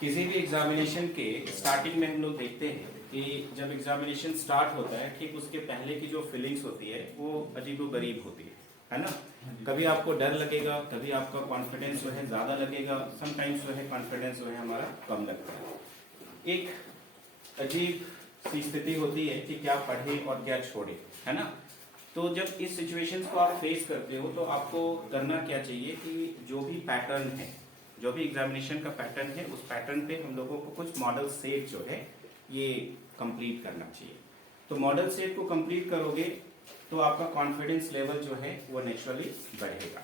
किसी भी एग्जामिनेशन के स्टार्टिंग में हम लोग देखते हैं कि जब एग्जामिनेशन स्टार्ट होता है ठीक उसके पहले की जो फीलिंग्स होती है वो अजीबोगरीब होती है ना। कभी आपको डर लगेगा, कभी आपका कॉन्फिडेंस जो है ज़्यादा लगेगा, समटाइम्स जो है कॉन्फिडेंस जो है हमारा कम लगता है। एक अजीब सी स्थिति होती है कि क्या पढ़े और क्या छोड़े, है ना। तो जब इस सिचुएशंस को आप फेस करते हो तो आपको करना क्या चाहिए कि जो भी पैटर्न है, जो भी एग्जामिनेशन का पैटर्न है, उस पैटर्न पे हम लोगों को कुछ मॉडल सेट जो है ये कंप्लीट करना चाहिए। तो मॉडल सेट को कंप्लीट करोगे तो आपका कॉन्फिडेंस लेवल जो है वो नेचुरली बढ़ेगा।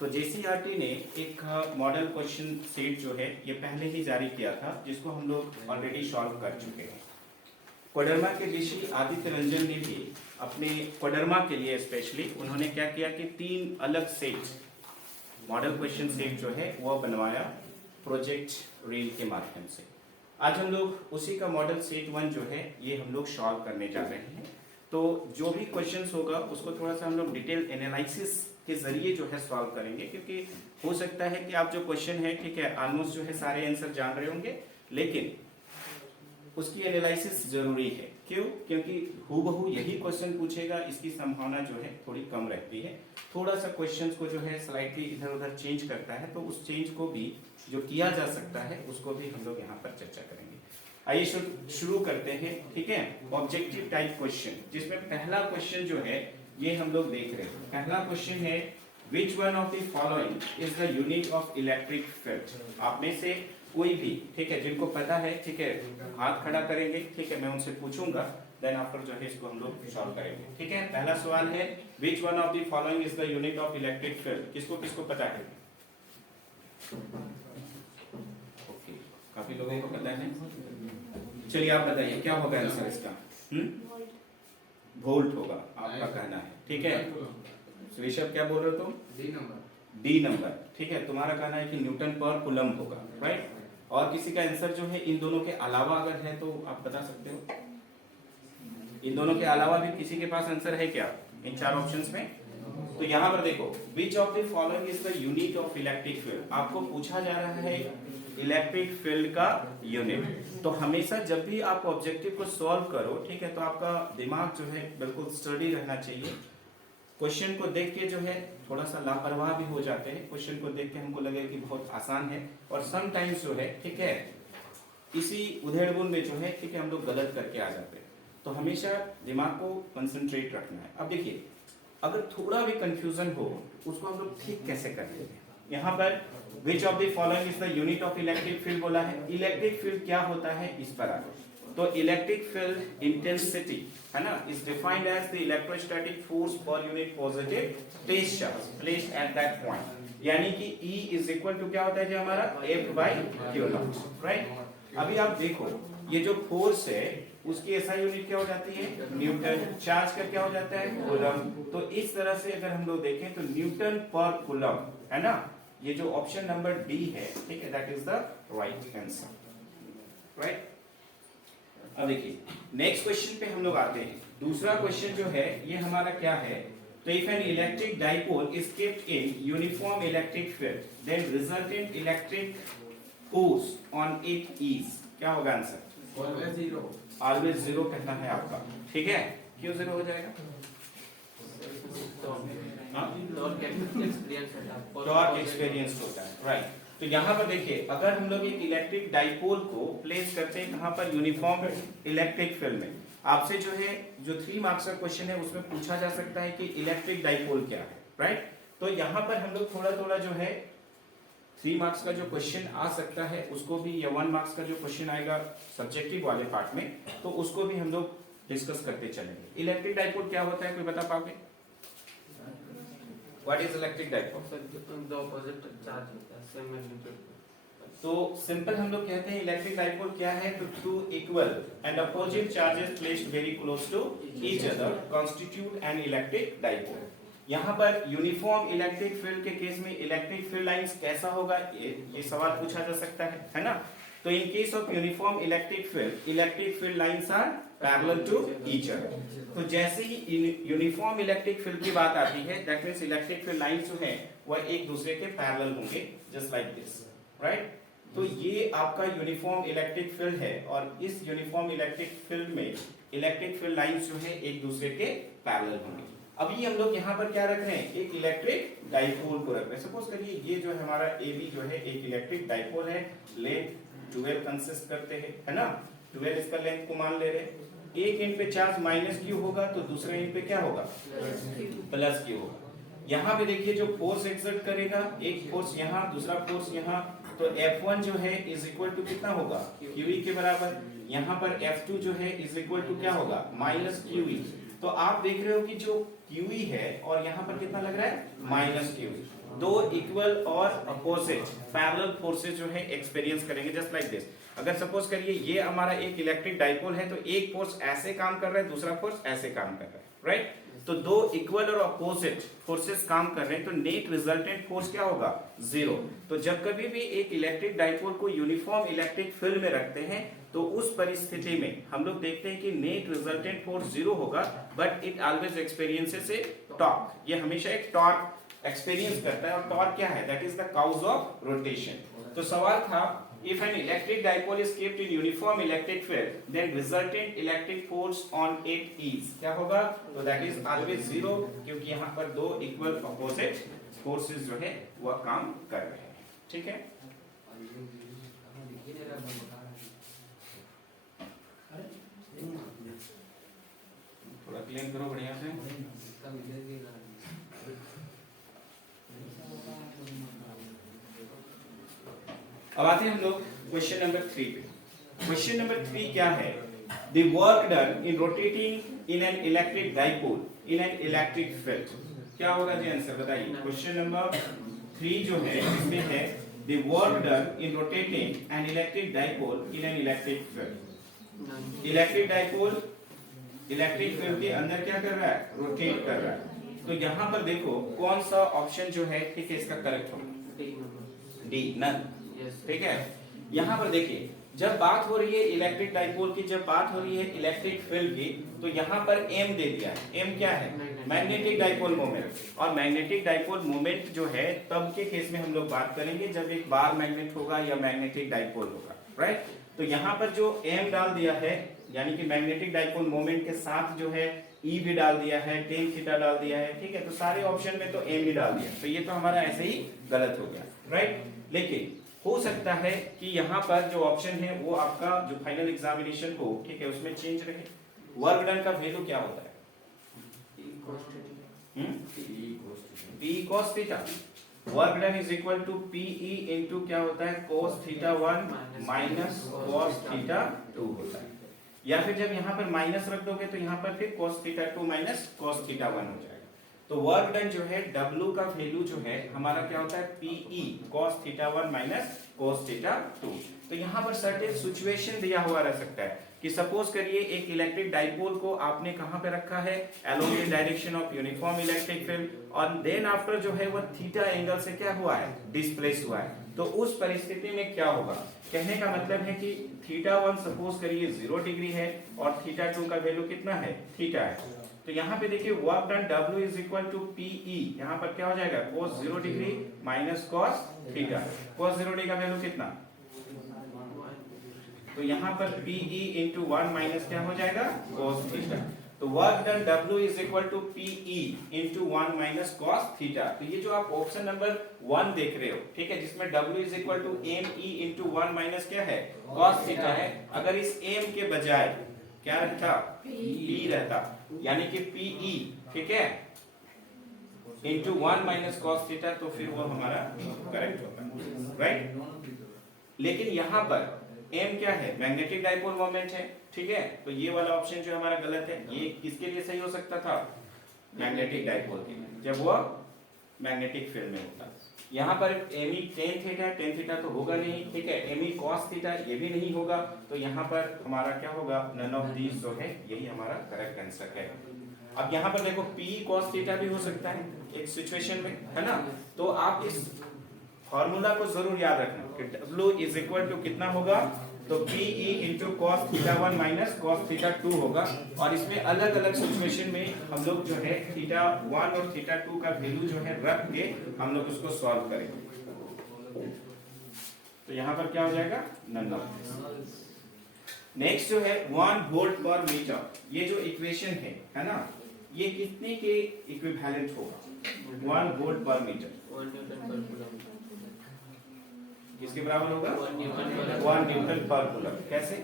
तो जेसीईआरटी ने एक मॉडल क्वेश्चन सेट जो है ये पहले ही जारी किया था, जिसको हम लोग ऑलरेडी सॉल्व कर चुके हैं। कोडरमा के ऋषि आदित्य रंजन ने भी अपने कोडरमा के लिए स्पेशली उन्होंने क्या किया कि 3 अलग सेट मॉडल क्वेश्चन सेट जो है वो बनवाया प्रोजेक्ट रील के माध्यम से। आज हम लोग उसी का मॉडल सेट 1 जो है ये हम लोग सॉल्व करने जा रहे हैं। तो जो भी क्वेश्चंस होगा उसको थोड़ा सा हम लोग डिटेल एनालिसिस के जरिए जो है सॉल्व करेंगे, क्योंकि हो सकता है कि आप जो क्वेश्चन है ठीक है ऑलमोस्ट जो है सारे आंसर जान रहे होंगे, लेकिन उसकी एनालिसिस जरूरी है। क्यों? क्योंकि हूबहू यही क्वेश्चन पूछेगा, इसकी संभावना जो है थोड़ी कम रहती है। थोड़ा सा क्वेश्चंस को जो है स्लाइटली इधर उधर चेंज करता है, तो उस चेंज को भी जो किया जा सकता है उसको भी हम लोग यहाँ पर चर्चा करेंगे। आइए शुरू करते हैं, ठीक है। ऑब्जेक्टिव टाइप क्वेश्चन, जिसमें पहला क्वेश्चन जो है ये हम लोग देख रहे हैं। पहला क्वेश्चन है which one of the following is the unit of electric field. आप में से कोई भी ठीक है जिनको पता है ठीक है हाथ खड़ा करेंगे, ठीक है, मैं उनसे पूछूंगा, देन आफ्टर जो है इसको हम लोग सॉल्व करेंगे, ठीक है। पहला सवाल है which one of the following is the unit of electric field. किसको किसको पता है? ओके, काफी लोगों को पता है। चलिए आप बताइए क्या होगा आंसर इसका? वोल्ट होगा आपका कहना है, ठीक है। ऋषभ क्या बोल रहे हो तुम? डी नंबर, ठीक है। तुम्हारा कहना है कि न्यूटन पर कूलम होगा, राइट। और किसी का आंसर जो है इन दोनों के अलावा अगर है तो आप बता सकते हो। इन दोनों के अलावा भी किसी के पास आंसर है क्या इन 4 ऑप्शंस में? तो यहाँ पर देखो विच of the following is the unit of electric field. आपको पूछा जा रहा है इलेक्ट्रिक फील्ड का यूनिट। तो हमेशा जब भी आप ऑब्जेक्टिव को सॉल्व करो, ठीक है, तो आपका दिमाग जो है बिल्कुल स्टडी रहना चाहिए। क्वेश्चन को देख के जो है थोड़ा सा लापरवाह भी हो जाते हैं। क्वेश्चन को देख के हमको लगे कि बहुत आसान है, और समटाइम्स जो है ठीक है इसी उधेड़बुन में जो है ठीक है हम लोग गलत करके आ जाते हैं। तो हमेशा दिमाग को कंसंट्रेट रखना है। अब देखिए अगर थोड़ा भी कंफ्यूजन हो उसको हम लोग ठीक कैसे कर लेते हैं। यहाँ पर विच of the following is the unit of electric field बोला है। इलेक्ट्रिक फील्ड क्या होता है इस पर आ। तो इलेक्ट्रिक फील्ड इंटेंसिटी है ना is defined as the electrostatic force per unit positive place charge placed at that point. यानी कि E इज इक्वल टू क्या होता है जो हमारा F/Q0, राइट। अभी आप देखो ये जो फोर्स है उसकी एसआई यूनिट क्या हो जाती है? न्यूटन। चार्ज का क्या हो जाता है? कूलम। तो इस तरह से अगर हम लोग देखें तो न्यूटन पर कूलम, है ना। ये जो ऑप्शन नंबर डी है ठीक है that is the right answer, right. अब देखिए नेक्स्ट क्वेश्चन पे हम लोग आते हैं। दूसरा क्वेश्चन जो है ये हमारा क्या है? तो if an electric dipole is kept in uniform electric field then resultant electric force on it is, क्या होगा आंसर? ऑलवेज जीरो कहना है आपका, ठीक है। क्यों जीरो हो जाएगा? टॉर्क एक्सपीरियंस होता है, राइट। तो यहाँ पर देखिए अगर हम लोग एक इलेक्ट्रिक डाइपोल को प्लेस करते हैं कहाँ पर? यूनिफॉर्म इलेक्ट्रिक फील्ड में। आपसे जो है जो 3 मार्क्स का क्वेश्चन है उसमें पूछा जा सकता है कि इलेक्ट्रिक डाइपोल क्या है, राइट। तो यहाँ पर हम लोग थोड़ा थोड़ा जो है 3 मार्क्स का जो क्वेश्चन आ सकता है उसको भी, या 1 मार्क्स का जो क्वेश्चन आएगा सब्जेक्टिव वाले पार्ट में, तो उसको भी हम लोग डिस्कस करते चलेंगे। इलेक्ट्रिक डाइपोल क्या होता है कोई बता पाओगे? What is electric dipole? The opposite charge होता है, सेम मैग्नीट्यूड। तो सिंपल हम लोग कहते हैं इलेक्ट्रिक डाइपोल क्या है? तो two equal and opposite charges placed very close to each other constitute an electric dipole. यहाँ पर यूनिफॉर्म इलेक्ट्रिक फील्ड के केस में इलेक्ट्रिक फील्ड लाइंस कैसा होगा ये सवाल पूछा जा सकता है ना। तो in case of uniform electric field lines are parallel to each other. तो जैसे ही यूनिफॉर्म इलेक्ट्रिक फील्ड की बात आती है, that means electric field lines जो है वह एक दूसरे के पैरेलल होंगे, जस्ट लाइक दिस, राइट। तो ये आपका यूनिफॉर्म इलेक्ट्रिक फील्ड है और इस यूनिफॉर्म इलेक्ट्रिक फील्ड में इलेक्ट्रिक फील्ड लाइंस जो है एक दूसरे के पैरेलल होंगे। अभी हम लोग यहाँ पर क्या रख रहे हैं, एक इलेक्ट्रिक डाइपोल को रख रहे हैं। सपोज करिए ये जो हमारा AB जो है एक इलेक्ट्रिक डाइपोल है, लेंथ 12 कंसिस्ट करते हैं, है ना, 12 इसका लेंथ को मान ले रहे हैं। एक एंड पे चार्ज माइनस क्यू होगा तो दूसरे एंड पे क्या होगा, प्लस क्यू होगा। यहाँ पे देखिए जो फोर्स एक्सर्ट करेगा, एक फोर्स यहाँ दूसरा फोर्स यहाँ, तो F1 जो है इज इक्वल टू कितना होगा, QE के बराबर। यहाँ पर F2 जो है इज इक्वल टू क्या होगा, माइनस QE। तो आप देख रहे हो कि जो QE है और यहाँ पर कितना लग रहा है, माइनस QE। दो इक्वल और अपोजिट पैरेलल फोर्सेस जो है एक्सपीरियंस करेंगे, जस्ट लाइक दिस। अगर सपोज करिए ये हमारा एक इलेक्ट्रिक डाइपोल है, तो एक फोर्स ऐसे काम कर रहा है, दूसरा फोर्स ऐसे काम कर रहा है, राइट। तो दो इक्वल और अपोजिट फोर्सेस काम कर रहे हैं, तो नेट रिजल्टेंट फोर्स क्या होगा, 0। तो जब कभी भी एक इलेक्ट्रिक डाइपोल को यूनिफॉर्म इलेक्ट्रिक फील्ड में रखते हैं, तो उस परिस्थिति में हम लोग देखते हैं कि नेट रिजल्टेंट फोर्स 0 होगा, but it always experiences A torque. ये हमेशा एक टॉर्क एक्सपीरियंस करता है, और टॉर्क क्या है, that is the cause of rotation. तो सवाल था, if an electric dipole is kept in uniform electric field, then resultant electric force on it is क्या होगा, तो that is always 0, क्योंकि यहाँ पर दो equal opposite forces जो है वह काम कर रहे हैं, ठीक है। थोड़ा क्लीन करो बढ़िया से। अब आते हैं हम लोग क्वेश्चन नंबर 3 पे। क्वेश्चन नंबर 3 क्या है, the work done in rotating in an electric dipole in an electric field. क्या होगा जी आंसर बताइए। क्वेश्चन नंबर 3 जो है इसमें है the work done in rotating N electric dipole in an electric field. Electric dipole electric field के अंदर क्या कर रहा है, रोटेट कर रहा है। तो यहाँ पर देखो कौन सा ऑप्शन जो है, ठीक है, इसका करेक्ट होगा डी, नन, ठीक है। यहाँ पर देखिए जब बात हो रही है इलेक्ट्रिक डाइपोल की, जब बात हो रही है इलेक्ट्रिक फील्ड की, तो यहाँ पर m दे दिया है। m क्या है, मैग्नेटिक डाइपोल मोमेंट। और मैग्नेटिक डाइपोल मोमेंट जो है तब के केस में हम लोग बात करेंगे जब एक बार मैग्नेट होगा या मैग्नेटिक डाइपोल होगा, राइट। तो यहाँ पर जो m डाल दिया है, यानी कि मैग्नेटिक डाइपोल मोमेंट के साथ जो है E भी डाल दिया है, टेन थीटा डाल दिया है, ठीक है। तो सारे ऑप्शन में तो m ही डाल दिया, तो ये तो हमारा ऐसे ही गलत हो गया, राइट। लेकिन हो सकता है कि यहाँ पर जो ऑप्शन है वो आपका जो फाइनल एग्जामिनेशन हो, ठीक है, उसमें चेंज रहे। वर्क डन का वैल्यू क्या होता है, P cos theta. Work done is equal to PE into क्या होता है, cos theta 1 minus cos theta 2 होता है। या फिर जब यहाँ पर माइनस रख दोगे तो यहाँ पर फिर cos theta 2 minus cos theta 1 हो जाएगा। तो वर्क डन जो है W का वैल्यू जो है हमारा क्या होता है, PE cos theta 1 minus cos theta 2। तो यहाँ पर सर्टेन सिचुएशन दिया हुआ रह सकता है कि सपोज करिए एक इलेक्ट्रिक डाइपोल को आपने कहाँ पे रखा है, along the direction of uniform electric field, और देन आफ्टर जो है वो थीटा एंगल से क्या हुआ है, डिस्प्लेस हुआ है। तो उस परिस्थिति में क्या होगा, कहने का मतलब है कि थीटा 1 सपोज करिए 0 डिग्री है और थीटा 2 का वैल्यू कितना है, थीटा है। तो यहाँ पे देखिए work done W is equal to PE, यहाँ पर क्या हो जाएगा, cos 0 degree minus cos theta. cos 0 degree का वैल्यू कितना, तो यहाँ पर PE इंटू 1 माइनस क्या हो जाएगा, cos थीटा। तो work done W is equal to PE into 1 minus cos theta. तो ये जो आप ऑप्शन नंबर 1 देख रहे हो, ठीक है, जिसमें W is equal to ME into 1 minus क्या है, cos थीटा है। अगर इस M के बजाय क्या रहता, P रहता, यानी कि PE, ठीक है, इंटू 1 माइनस cos थीटा, तो फिर वो हमारा करेक्ट होगा, राइट। लेकिन यहाँ पर M क्या है, मैग्नेटिक डाइपोल मोमेंट है, ठीक है। तो ये वाला ऑप्शन जो हमारा गलत है। ये किसके लिए सही हो सकता था, मैग्नेटिक डाइपोल के लिए, जब वो मैग्नेटिक फील्ड में होता। यहाँ पर ME टेन थीटा तो होगा नहीं, ठीक है। ME cos थीटा ये भी नहीं होगा, तो यहाँ पर हमारा क्या होगा, नन ऑफ दीज जो है, यही हमारा करेक्ट आंसर है। अब यहाँ पर देखो PE cos थीटा भी हो सकता है एक सिचुएशन में, है ना। तो आप इस फॉर्मूला को जरूर याद रखना कि W इज इक्वल टू कितना होगा, तो PE into cos theta 1 minus cos theta 2 होगा। और इसमें अलग अलग सिचुएशन में हम लोग जो है थीटा 1 और थीटा 2 का वैल्यू जो है रख के हम लोग उसको सॉल्व करेंगे। तो यहाँ पर क्या हो जाएगा, नन ऑफ दिस। नेक्स्ट जो है 1 वोल्ट पर मीटर, ये जो इक्वेशन है ना, ये कितने के इक्विवेलेंट होगा, 1 वोल्ट पर मीटर 1 न्यूटन पर कूलम। किसके बराबर होगा, 1 न्यूटन पर 1 न्यूटन पर कूलम। कैसे,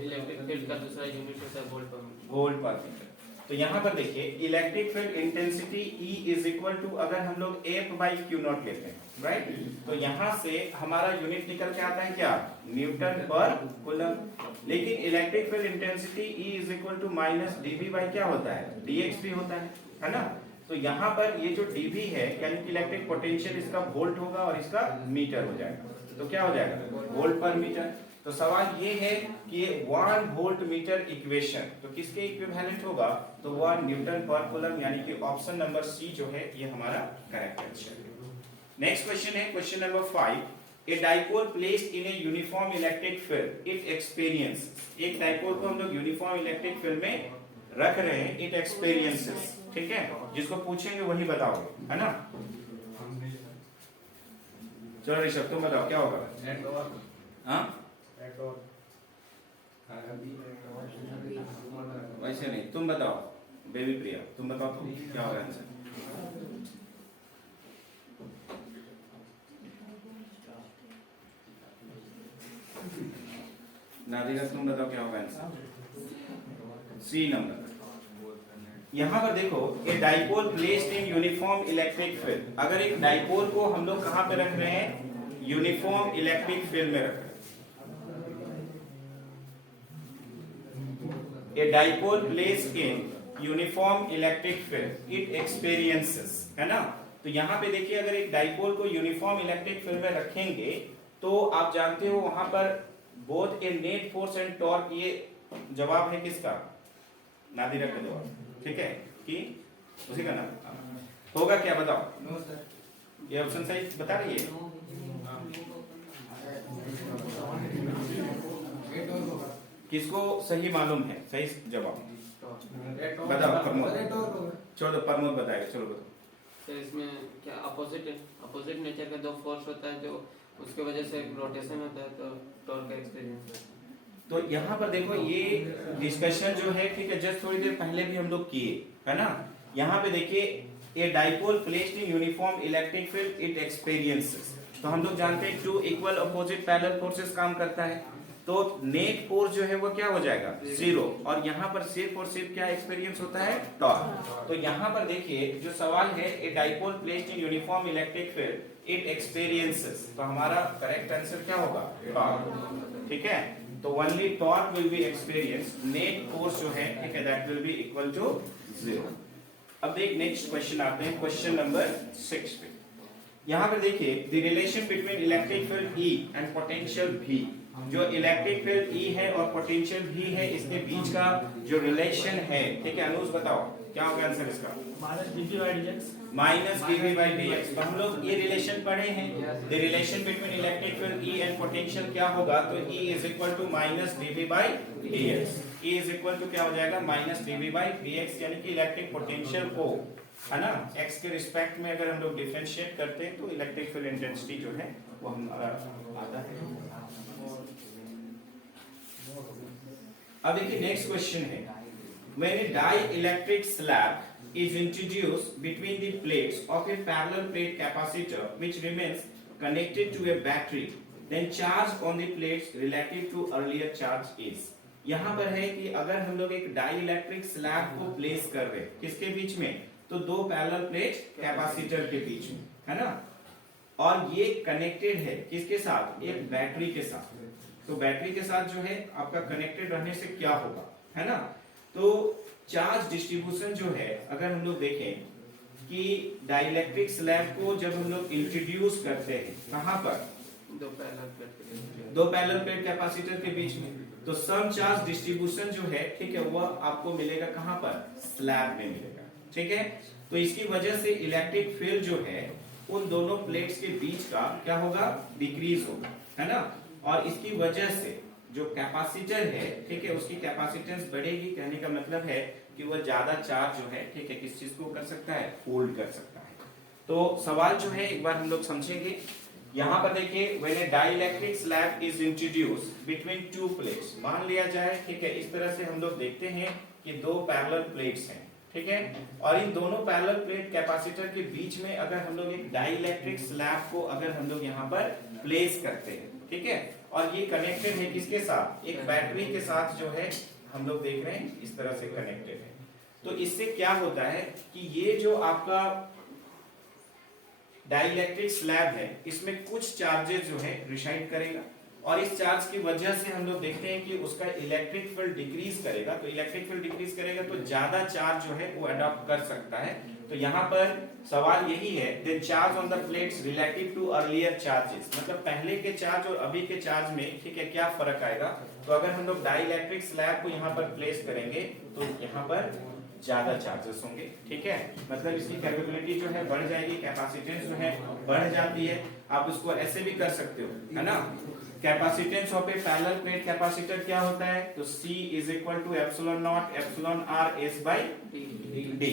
इलेक्ट्रिक फील्ड का दूसरा यूनिट होता है वोल्ट पर मीटर। वोल्ट पर मीटर। तो यहाँ पर देखिए electric field intensity E is equal to, अगर हम लोग F/Q0 लेते हैं, राइट, तो यहाँ से हमारा यूनिट निकल के आता है क्या, न्यूटन पर कूलम। लेकिन electric field intensity E is equal to minus dV by क्या होता है, dx भी होता है ना। तो यहाँ पर ये जो dV है यानी कि इलेक्ट्रिक पोटेंशियल, इसका वोल्ट होगा और इसका मीटर हो जाएगा। तो क्या हो जाएगा, वोल्ट पर मीटर। तो सवाल ये है कि ये 1 वोल्ट मीटर इक्वेशन तो किसके इक्विवेलेंट होगा, तो 1 न्यूटन पर कूलम, यानी कि ऑप्शन नंबर सी जो है ये हमारा करेक्ट आंसर है। नेक्स्ट क्वेश्चन है question number 5। A dipole placed in a uniform electric field it experience, एक डाइपोल को हम लोग यूनिफॉर्म इलेक्ट्रिक फील्ड में रख रहे हैं, इट एक्सपीरियंसेस, ठीक है, जिसको पूछेंगे वही बताओगे, है ना। चलो ऋषभ तुम बताओ क्या होगा, हाँ वैसे नहीं, तुम बताओ बेबी प्रिया, तुम बताओ तुम क्या होगा आंसर। नादिरा तुम बताओ क्या होगा आंसर, सी नंबर। यहाँ पर देखो ए dipole placed in uniform electric field, अगर एक डाइपोल को हम लोग कहाँ पे रख रहे हैं, यूनिफॉर्म इलेक्ट्रिक फील्ड में रख रहे हैं। A dipole placed in uniform electric field it experiences, है ना। तो यहाँ पे देखिए अगर एक डाइपोल को यूनिफॉर्म इलेक्ट्रिक फील्ड में रखेंगे तो आप जानते हो वहां पर both A net force and torque, ये जवाब है किसका, नादिरा का जवाब, ठीक है, कि उसी का नाम होगा क्या, बताओ। नो सर, ये ऑप्शन सही बता रही है, किसको सही मालूम है सही जवाब, बताओ प्रमोद, छोड़ दो प्रमोद बताएगा, चलो बताओ। तो इसमें क्या अपोजिट नेचर का दो फोर्स होता है जो उसके वजह से रोटेशन होता है, तो टॉर्क का एक्सपीरियंस। तो यहाँ पर देखो ये डिस्कशन जो है, ठीक है, जस्ट थोड़ी देर पहले भी हम लोग किए, है ना। यहाँ पे देखिए a dipole placed in uniform electric field it experiences, तो हम लोग जानते हैं two equal opposite parallel forces काम करता है, तो नेट फोर्स जो है वो क्या हो जाएगा, 0, और यहाँ पर सिर्फ और सिर्फ क्या एक्सपीरियंस होता है, टॉर्क। तो यहाँ पर देखिए जो सवाल है ए dipole placed in uniform electric field it experiences, तो हमारा करेक्ट आंसर क्या होगा, टॉर्क, ठीक है। तो only torque will be experience, net force जो है, ठीक है, that will be equal to 0। अब देख नेक्स्ट क्वेश्चन आते हैं, क्वेश्चन नंबर 6 पे। यहाँ पर देखिए the relation between electric field E and potential V, जो इलेक्ट्रिक फील्ड E है और पोटेंशियल V है, इसके बीच का जो रिलेशन है, ठीक है, अनुज बताओ क्या होगा आंसर इसका, माइनस dV बाई dx। तो हम लोग ये रिलेशन पढ़े हैं, the relation between electric field E and potential क्या होगा, तो E is equal to minus dV by dx, E is equal to क्या हो जाएगा, माइनस dV बाई dx, यानी कि इलेक्ट्रिक पोटेंशियल को, है ना, x के रिस्पेक्ट में अगर हम लोग डिफरेंशिएट करते हैं तो इलेक्ट्रिक फील्ड इंटेंसिटी जो है वो हमारा आता है। अब देखिए नेक्स्ट क्वेश्चन है, when a dielectric slab is introduced between the plates of a parallel plate capacitor which remains connected to a battery, then charge on the plates relative to earlier charge is। यहाँ पर है कि अगर हम लोग एक dielectric slab को place कर रहे हैं किसके बीच में, तो दो पैरेलल प्लेट कैपेसिटर के बीच में, है ना, और ये कनेक्टेड है किसके साथ, एक बैटरी के साथ। तो बैटरी के साथ जो है आपका कनेक्टेड रहने से क्या होगा, है ना, तो चार्ज डिस्ट्रीब्यूशन जो है, अगर हम लोग देखें कि डाइइलेक्ट्रिक स्लैब को जब हम लोग इंट्रोड्यूस करते हैं कहां पर, दो पैरेलल प्लेट कैपेसिटर के बीच में, तो सम चार्ज डिस्ट्रीब्यूशन जो है, ठीक है, वह आपको मिलेगा कहां पर, स्लैब में मिलेगा, ठीक है। तो इसकी वजह से इलेक्ट्रिक फील्ड जो है उन दोनों प्लेट्स के बीच का क्या होगा, डिक्रीज होगा, है ना। और इसकी वजह से जो कैपेसिटर है, ठीक है, उसकी कैपेसिटेंस बढ़ेगी। कहने का मतलब है कि वह ज्यादा चार्ज जो है, ठीक है, किस चीज को कर सकता है, होल्ड कर सकता है। तो सवाल जो है एक बार हम लोग समझेंगे। यहाँ पर देखिए, when A dielectric slab is introduced between two plates, मान लिया जाए, ठीक है, इस तरह से हम लोग देखते हैं कि दो पैरेलल प्लेट्स हैं, ठीक है, और इन दोनों पैरेलल प्लेट कैपेसिटर के बीच में अगर हम लोग एक डाइइलेक्ट्रिक स्लैब को अगर हम लोग यहाँ पर प्लेस करते हैं, ठीक है, और ये कनेक्टेड है किसके साथ, एक बैटरी के साथ जो है हम लोग देख रहे हैं इस तरह से कनेक्टेड है। तो इससे क्या होता है कि ये जो आपका डाइइलेक्ट्रिक स्लैब है, इसमें कुछ चार्जेस जो है रिसाइड करेगा, और इस चार्ज की वजह से हम लोग देखते हैं कि उसका इलेक्ट्रिक फील्ड डिक्रीज करेगा। तो इलेक्ट्रिक फील्ड डिक्रीज करेगा तो ज्यादा चार्ज जो है वो अडॉप्ट कर सकता है। तो यहाँ पर सवाल यही है, the charge on the plates relative to earlier charges, मतलब पहले के चार्ज और अभी के चार्ज में, ठीक है, क्या फर्क आएगा। तो अगर हम लोग डाइइलेक्ट्रिक स्लैब को यहाँ पर प्लेस करेंगे तो यहाँ पर ज्यादा चार्जेस होंगे, ठीक है, मतलब इसकी कैपेबिलिटी जो है बढ़ जाएगी, कैपेसिटेंस जो है बढ़ जाती है। आप उसको ऐसे भी कर सकते हो, है ना। Capacitance of a parallel plate capacitor क्या होता है, तो C is equal to epsilon not epsilon R S by D।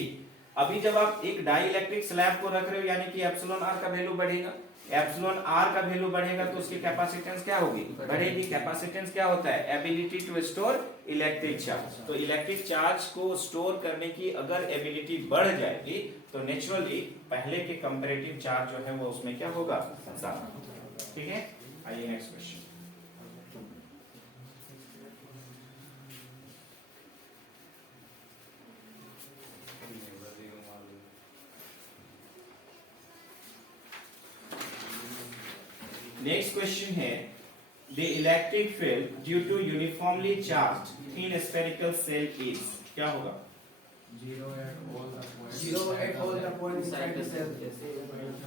अभी जब आप एक डाइइलेक्ट्रिक स्लैब को रख रहे हो, यानी कि एप्सिलॉन R का वैल्यू बढ़ेगा, एप्सिलॉन R का वैल्यू बढ़ेगा तो उसकी कैपेसिटेंस क्या होगी, बढ़ेगी। कैपेसिटेंस क्या होता है, ability to store electric charge. तो इलेक्ट्रिक चार्ज को स्टोर करने की अगर एबिलिटी बढ़ जाएगी तो नेचुरली पहले के कंपैरेटिव चार्ज जो है वो उसमें क्या होगा, ज्यादा, ठीक है। आइए नेक्स्ट क्वेश्चन। नेक्स्ट क्वेश्चन है, the electric field due to uniformly charged thin spherical shell is, क्या होगा, 0 at all the points inside the cell.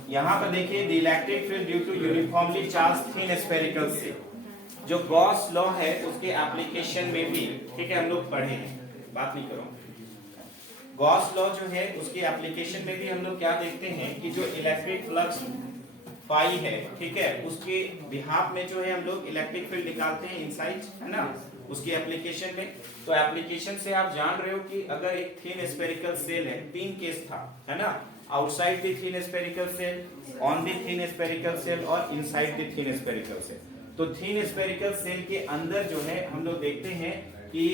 यहाँ पर देखिए, the electric field due to uniformly charged thin spherical shell, जो Gauss law है उसके application में भी, ठीक है, हम लोग पढ़े हैं, बात नहीं करो। गॉस लॉ जो है उसकी एप्लीकेशन में भी हम लोग क्या देखते हैं कि जो इलेक्ट्रिक फ्लक्स फाई है, ठीक है, उसके बिहाफ में जो है हम लोग इलेक्ट्रिक फील्ड निकालते हैं इनसाइड, है ना, उसकी एप्लीकेशन में। तो एप्लीकेशन से आप जान रहे हो कि अगर एक थिन स्फेरिकल सेल है, तीन केस था, है ना, outside the thin spherical cell, on the thin spherical cell और inside the thin spherical cell. तो थिन स्फेरिकल सेल के अंदर जो है हम लोग देखते हैं कि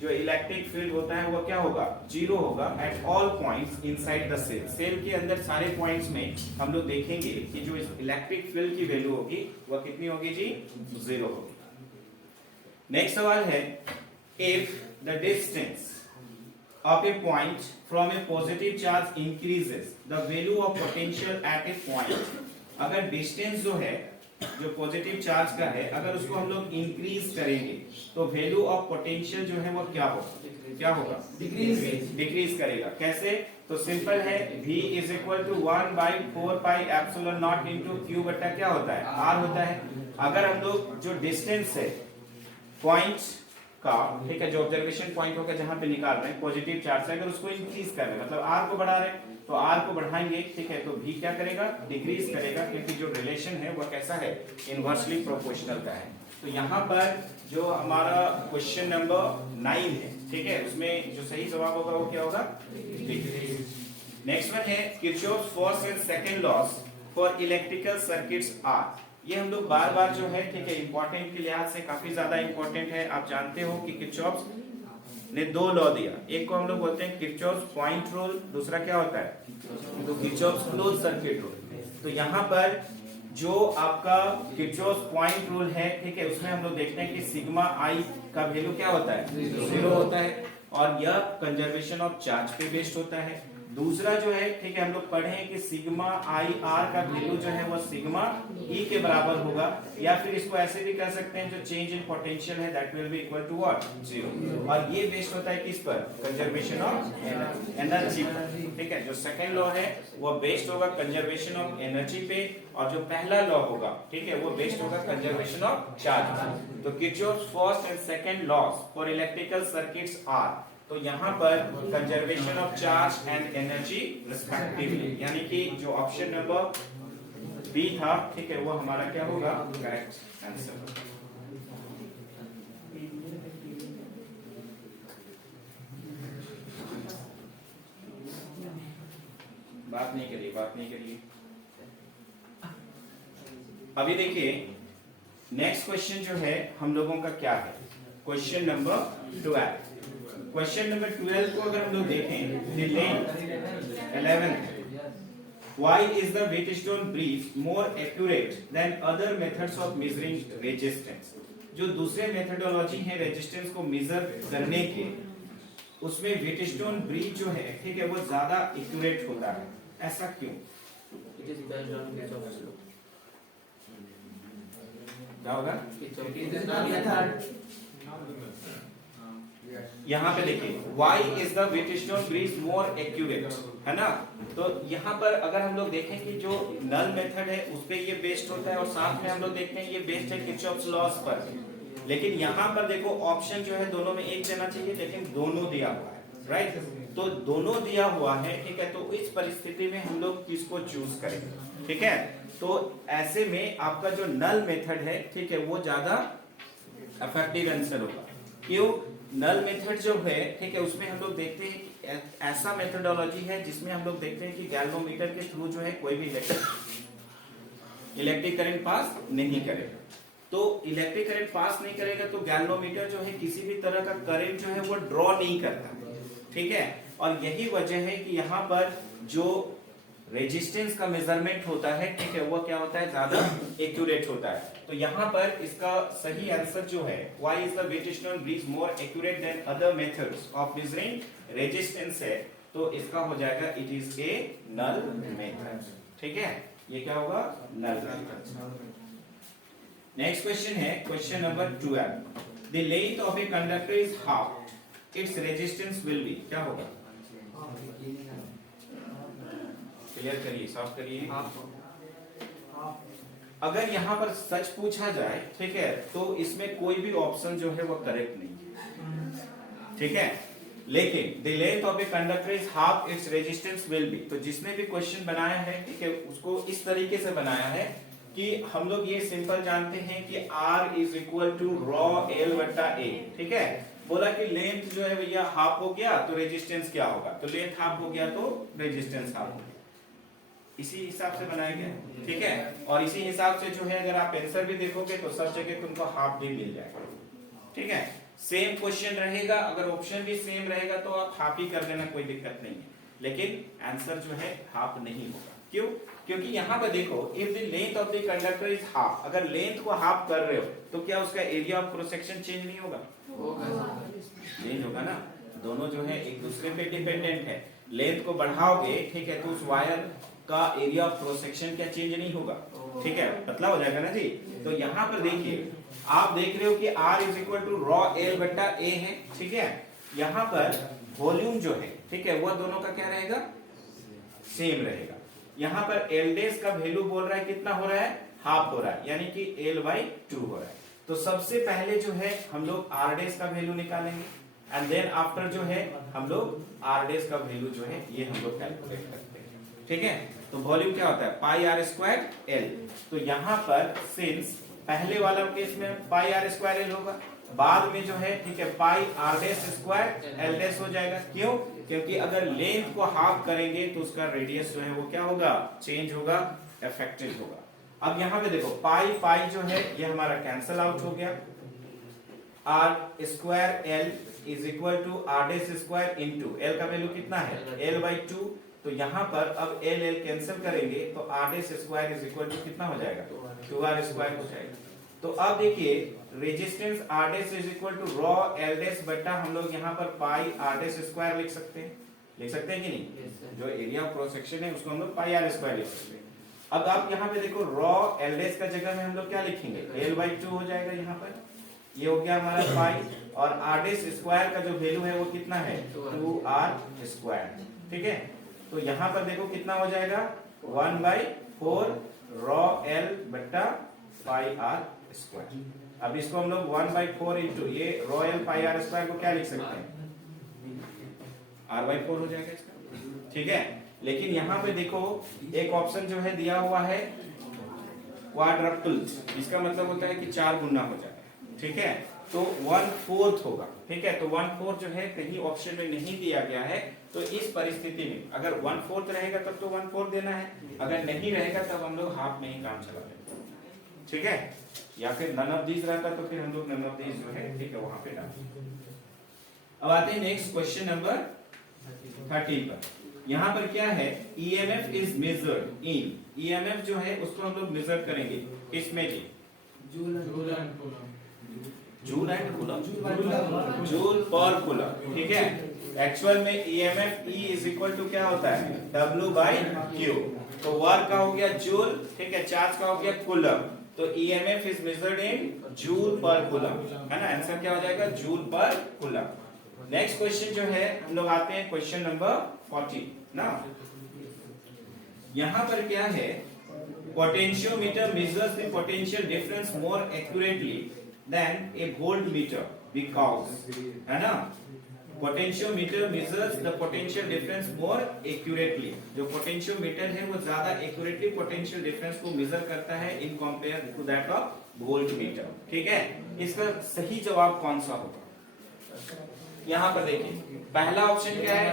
जो इलेक्ट्रिक फील्ड होता है वो क्या होगा, जीरो होगा at all points inside the shell. Shell के अंदर सारे पॉइंट्स में हम लोग देखेंगे कि जो इलेक्ट्रिक फील्ड की वैल्यू होगी वह कितनी होगी जी, जीरो होगी। नेक्स्ट सवाल है, if the distance of a point from a positive charge increases the value of potential at a point, अगर डिस्टेंस जो है जो पॉजिटिव चार्ज का है अगर उसको हम लोग इंक्रीज करेंगे तो वैल्यू ऑफ पोटेंशियल जो है वो क्या होगा, क्या होगा, डिक्रीज करेगा। कैसे, तो सिंपल है, V is equal to 1/4 pi epsilon not into Q बटा क्या होता है, R होता है। अगर हम लोग जो डिस्टेंस है पॉइंट का, ठीक है, जो ऑब्जर्वेशन पॉइंट होगा जहां पे निकाल रहे हैं पॉजिटिव चार्ज से, अगर उसको इंक्रीज कर रहे हैं मतलब R को बढ़ा रहे हैं, तो R को बढ़ाएंगे, ठीक है, तो V क्या करेगा, डिक्रीज करेगा, क्योंकि जो रिलेशन है वो कैसा है, इनवर्सली प्रोपोर्शनल का है। तो यहाँ पर जो हमारा क्वेश्चन नंबर 9 है, ठीक है, उसमें जो सही जवाब होगा वो क्या होगा, नेक्स्ट वन है, Kirchhoff's first and second laws for electrical circuits are. ये हम लोग बार बार जो है, ठीक है, इंपॉर्टेंट के लिहाज से काफी ज्यादा इंपॉर्टेंट है। आप जानते हो कि किरचॉफ्स ने दो लॉ दिया, एक को हम लोग बोलते हैं किरचॉफ्स पॉइंट रूल, दूसरा क्या होता है, तो किरचॉफ्स क्लोज सर्किट रूल। तो यहाँ पर जो आपका किरचॉफ्स पॉइंट रूल है, ठीक है, उसमें हम लोग देखते हैं कि सिग्मा आई का वैल्यू क्या होता है, जीरो होता है, और यह कंजर्वेशन ऑफ चार्ज पे बेस्ड होता है। दूसरा जो है, ठीक है, हम लोग पढ़े हैं कि सिग्मा आई आर का वैल्यू जो है वो सिग्मा ई के बराबर होगा, या फिर इसको ऐसे भी कह सकते हैं जो चेंज इन पोटेंशियल है that will be equal to what, zero. और ये बेस्ड होता है किस पर, कंजर्वेशन ऑफ एनर्जी पर, ठीक है। जो सेकंड लॉ है वो बेस्ड होगा कंजर्वेशन ऑफ एनर्जी पे, और जो पहला लॉ होगा, ठीक है, वो बेस्ड होगा कंजर्वेशन ऑफ चार्ज पर। तो Kirchhoff's first and second laws for electrical circuits are, तो यहाँ पर conservation of charge and energy respectively, यानी कि जो ऑप्शन नंबर बी था, ठीक है, वो हमारा क्या होगा, करेक्ट आंसर। बात नहीं करिए। अभी देखिए नेक्स्ट क्वेश्चन जो है हम लोगों का क्या है, क्वेश्चन नंबर 12। क्वेश्चन नंबर 12 को अगर हम लोग देखें, the length 11 why is the Wheatstone bridge more accurate than other methods of measuring resistance? जो दूसरे मेथडोलॉजी है रेजिस्टेंस को मेजर करने के, उसमें व्हीटस्टोन ब्रिज जो है, ठीक है, वो ज्यादा एक्यूरेट होता है, ऐसा क्यों? It is based on Kirchhoff's law. क्या होगा? It is not method. यहाँ पे देखिए why is the Wheatstone bridge more accurate, है ना? तो यहाँ पर अगर हम लोग देखें कि जो नल मेथड है उस पे ये बेस्ड होता है, और साथ में हम लोग देखते हैं ये बेस्ड है किरचॉफ्स लॉस पर। लेकिन यहाँ पर देखो ऑप्शन जो है दोनों में एक देना चाहिए, लेकिन दोनों दिया हुआ है, राइट? तो दोनों दिया हुआ है, ठीक है, तो इस परिस्थिति में हम लोग किसको चूज करेंगे, ठीक है? तो ऐसे में आपका जो नल मेथड है, ठीक है, वो ज्यादा इफेक्टिव आंसर होगा। क्यों? नल मेथड जो है, ठीक है, उसमें हम लोग देखते हैं कि ऐसा मेथडोलॉजी है जिसमें हम लोग देखते हैं कि गैल्वेनोमीटर के थ्रू जो है कोई भी इलेक्ट्रिक करंट पास नहीं करेगा। तो इलेक्ट्रिक करंट पास नहीं करेगा तो गैल्वेनोमीटर जो है किसी भी तरह का करंट जो है वो ड्रॉ नहीं करता, ठीक है? और यही वजह है कि यहाँ पर जो रेजिस्टेंस का मेजरमेंट होता है, ठीक है, वो क्या होता है, ज्यादा एक्यूरेट होता है। तो यहाँ पर इसका सही आंसर जो है why is the Wheatstone bridge more accurate than other methods of measuring resistance है, तो इसका हो जाएगा it is a null method, ठीक है? ये क्या होगा, null method। नेक्स्ट क्वेश्चन है question number 12। The length of a conductor is half, its resistance will be, क्या होगा? क्लियर करिए, सॉल्व करिए। अगर यहाँ पर सच पूछा जाए, ठीक है, तो इसमें कोई भी ऑप्शन जो है वो करेक्ट नहीं है, ठीक है? लेकिन the length of a conductor is half, its resistance will be, तो जिसने भी क्वेश्चन बनाया है, ठीक है, उसको इस तरीके से बनाया है कि हम लोग ये सिंपल जानते हैं कि R is equal to rho L बटा A, ठीक है? बोला कि लेंथ जो है भैया हाफ हो गया तो रेजिस्टेंस क्या होगा, तो लेंथ हाफ हो गया तो रेजिस्टेंस हाफ हो गया। इसी हिसाब से बनाया गया, ठीक है? और इसी हिसाब से जो है अगर आप आंसर भी देखोगे तो सब जगह तुमको हाफ भी मिल जाएगा, ठीक है? सेम क्वेश्चन रहेगा, अगर ऑप्शन भी सेम रहेगा तो आप हाफ ही कर देना, कोई दिक्कत नहीं है, लेकिन आंसर जो है हाफ नहीं होगा। क्यों? क्योंकि यहाँ पर देखो if the length of the conductor is half, अगर लेंथ को हाफ कर रहे हो तो क्या उसका area of cross section change नहीं होगा? चेंज होगा ना, दोनों जो है एक दूसरे पे डिपेंडेंट है। लेंथ को बढ़ाओगे, ठीक है, तो उस वायर का एरिया ऑफ क्रॉस सेक्शन क्या चेंज नहीं होगा, ठीक है, पतला हो जाएगा ना जी। तो यहाँ पर देखिए आप देख रहे हो कि R is equal to rho L बटा A है, ठीक है? यहाँ पर वॉल्यूम जो है, ठीक है, वह दोनों का क्या रहेगा, सेम रहेगा। यहाँ पर L डैश का वैल्यू बोल रहा है कितना हो रहा है, हाफ हो रहा है, यानी कि L/2 हो रहा है। तो सबसे पहले जो है हम लोग R डैश का वैल्यू निकालेंगे, एंड देन आफ्टर जो है हम लोग R डैश का वैल्यू जो है ये हम लोग कैलकुलेट करते हैं, ठीक है? तो वॉल्यूम क्या होता है, पाई आर स्क्वायर एल। तो यहाँ पर सिंस पहले वाला केस में पाई आर स्क्वायर एल होगा, बाद में जो है, ठीक है, pi R dash square L dash हो जाएगा। क्यों? क्योंकि अगर लेंथ को हाफ करेंगे तो उसका रेडियस जो है वो क्या होगा, चेंज होगा, इफेक्टिव होगा। अब यहाँ पे देखो पाई पाई जो है ये हमारा कैंसल आउट हो गया, R square L is equal to R dash square into L का वैल्यू कितना है, L/2। तो यहाँ पर अब L L कैंसिल करेंगे तो R dash square is equal to कितना हो जाएगा, 2R स्क्वायर हो जाएगा। तो अब देखिए resistance R dash is equal to rho L dash बटा हम लोग यहाँ पर पाई R डैश स्क्वायर लिख सकते हैं कि नहीं? जो एरिया ऑफ क्रॉस सेक्शन है उसको हम लोग पाई R स्क्वायर लिख सकते हैं। अब आप यहाँ पे देखो रॉ L डैश का जगह में हम लोग क्या लिखेंगे, L/2 हो जाएगा। यहाँ पर ये हो गया हमारा पाई, और R डैश स्क्वायर का जो वैल्यू है वो कितना है, 2R स्क्वायर, ठीक है? तो यहाँ पर देखो कितना हो जाएगा, 1/4 रॉ L बटा पाई R स्क्वायर। अब इसको हम लोग 1/4 इंटू ये रॉ L पाई R स्क्वायर को क्या लिख सकते हैं, R/4 हो जाएगा इसका, ठीक है? लेकिन यहाँ पे देखो एक ऑप्शन जो है दिया हुआ है क्वाड्रप्ल, इसका मतलब होता है कि 4 गुना हो जाए, ठीक है। तो 1/4 होगा, ठीक है। तो 1/4 जो है कहीं ऑप्शन में नहीं दिया गया है, तो इस परिस्थिति में अगर 1/4 रहेगा तब तो 1/4 देना है, अगर नहीं रहेगा तब हम लोग हाफ में ही काम चला लेंगे, ठीक है। या फिर नन ऑफ दीज रहता तो फिर हम लोग नन ऑफ दीज जो है, ठीक है, वहां पे डालेंगे। अब आते हैं नेक्स्ट क्वेश्चन नंबर 13 पर। यहाँ पर क्या है, EMF is measured in, EMF जो है उसको हम लोग मेजर करेंगे किसमें जी, जूल एंड कूलम, जूल पर कूलम, ठीक है। एक्चुअल में EMF E is equal to क्या होता है, W/Q। तो वर्क का हो गया जूल, ठीक है, चार्ज का हो गया कूलम, तो EMF is measured in joule पर कूलम, है ना। आंसर क्या हो जाएगा, जूल पर कूलम। नेक्स्ट क्वेश्चन जो है हम लोग आते हैं क्वेश्चन नंबर 40 ना। यहां पर क्या है, potentiometer measures the potential difference more accurately than a voltmeter because, है ना। Potentiometer measures the potential difference more accurately, जो पोटेंशियोमीटर है वो ज्यादा एक्यूरेटली पोटेंशियल डिफरेंस को मेजर करता है in compare to that of voltmeter, ठीक है। इसका सही जवाब कौन सा होगा, यहां पर देखिए पहला ऑप्शन क्या है,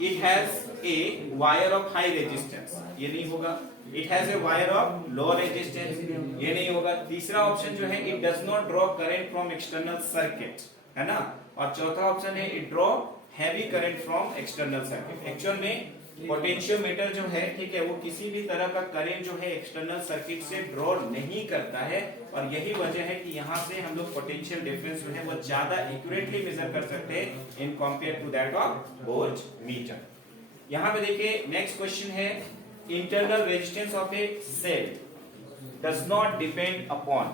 it has a wire of high resistance, ये नहीं होगा। It has a wire of low resistance, ये नहीं होगा। तीसरा ऑप्शन जो है, it does not draw current from external circuit, है ना। और चौथा ऑप्शन है, it draw heavy current from external circuit. Actual में पोटेंशियोमीटर जो है, ठीक है, वो किसी भी तरह का करंट जो है एक्सटर्नल सर्किट से ड्रॉ नहीं करता है, और यही वजह है कि यहाँ से हम लोग पोटेंशियल डिफरेंस जो है वो ज्यादा एक्यूरेटली मेजर कर सकते हैं in compare to that of voltmeter. यहाँ पे देखिए नेक्स्ट क्वेश्चन है, internal resistance of a cell does not depend upon,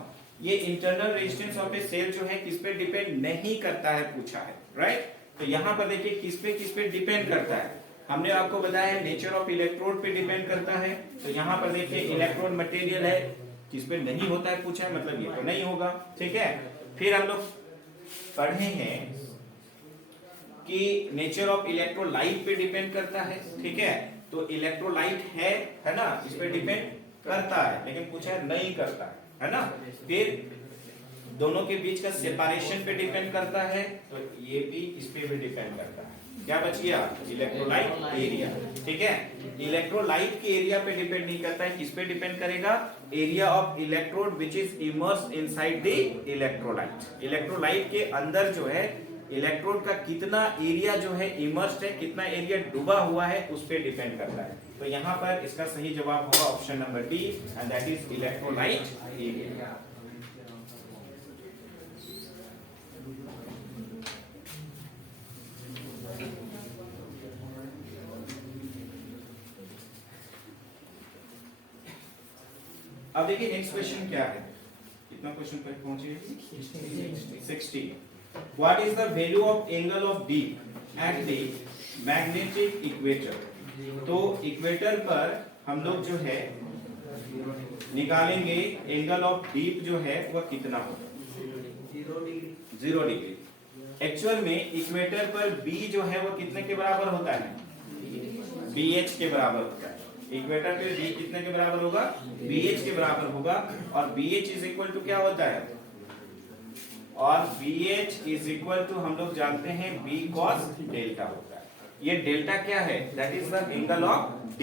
ये internal resistance of a cell जो है किस पे डिपेंड नहीं करता है पूछा है, राइट। तो यहाँ पर देखिए किस पे डिपेंड करता है, हमने आपको बताया है नेचर ऑफ इलेक्ट्रोड पे डिपेंड करता है। तो यहाँ पर देखिए इलेक्ट्रोड मटेरियल है, किस पे नहीं होता है पूछा है, मतलब ये तो नहीं होगा, ठीक है। फिर हम लोग पढ़े हैं कि नेचर ऑफ इलेक्ट्रोलाइट पे डिपेंड करता है, ठीक है। तो इलेक्ट्रोलाइट है ना, इस पे डिपेंड करता है, लेकिन पूछा है नहीं करता है ना। फिर दोनों के बीच का सेपरेशन पे डिपेंड करता है, तो ये भी इस पे भी डिपेंड करता है। क्या बच गया, इलेक्ट्रोलाइट एरिया, ठीक है। इलेक्ट्रोलाइट के एरिया पे डिपेंड नहीं करता है, किस पे डिपेंड करेगा, area of electrode which is immersed inside the electrolyte. Electrolyte के अंदर जो है इलेक्ट्रोड का कितना एरिया जो है इमर्स्ड है, कितना एरिया डूबा हुआ है, उस पे डिपेंड करता है। तो यहाँ पर इसका सही जवाब होगा option number D, and that is electrolyte area. अब देखिए नेक्स्ट क्वेश्चन क्या है, कितना क्वेश्चन पर पहुंचे, 60। What is the value of angle of D at the magnetic equator. तो इक्वेटर पर हम लोग जो है निकालेंगे एंगल ऑफ D जो है वह कितना होगा, 0 डिग्री। एक्चुअल में इक्वेटर पर B जो है वो कितने के बराबर होता है, BH के बराबर होता है। इक्वेटर पे B कितने के बराबर होगा, BH के बराबर होगा, और BH इज इक्वल टू क्या होता है, और BH इज इक्वल टू हम लोग जानते हैं B cos डेल्टा होता है। ये डेल्टा क्या है, that is the angle of D।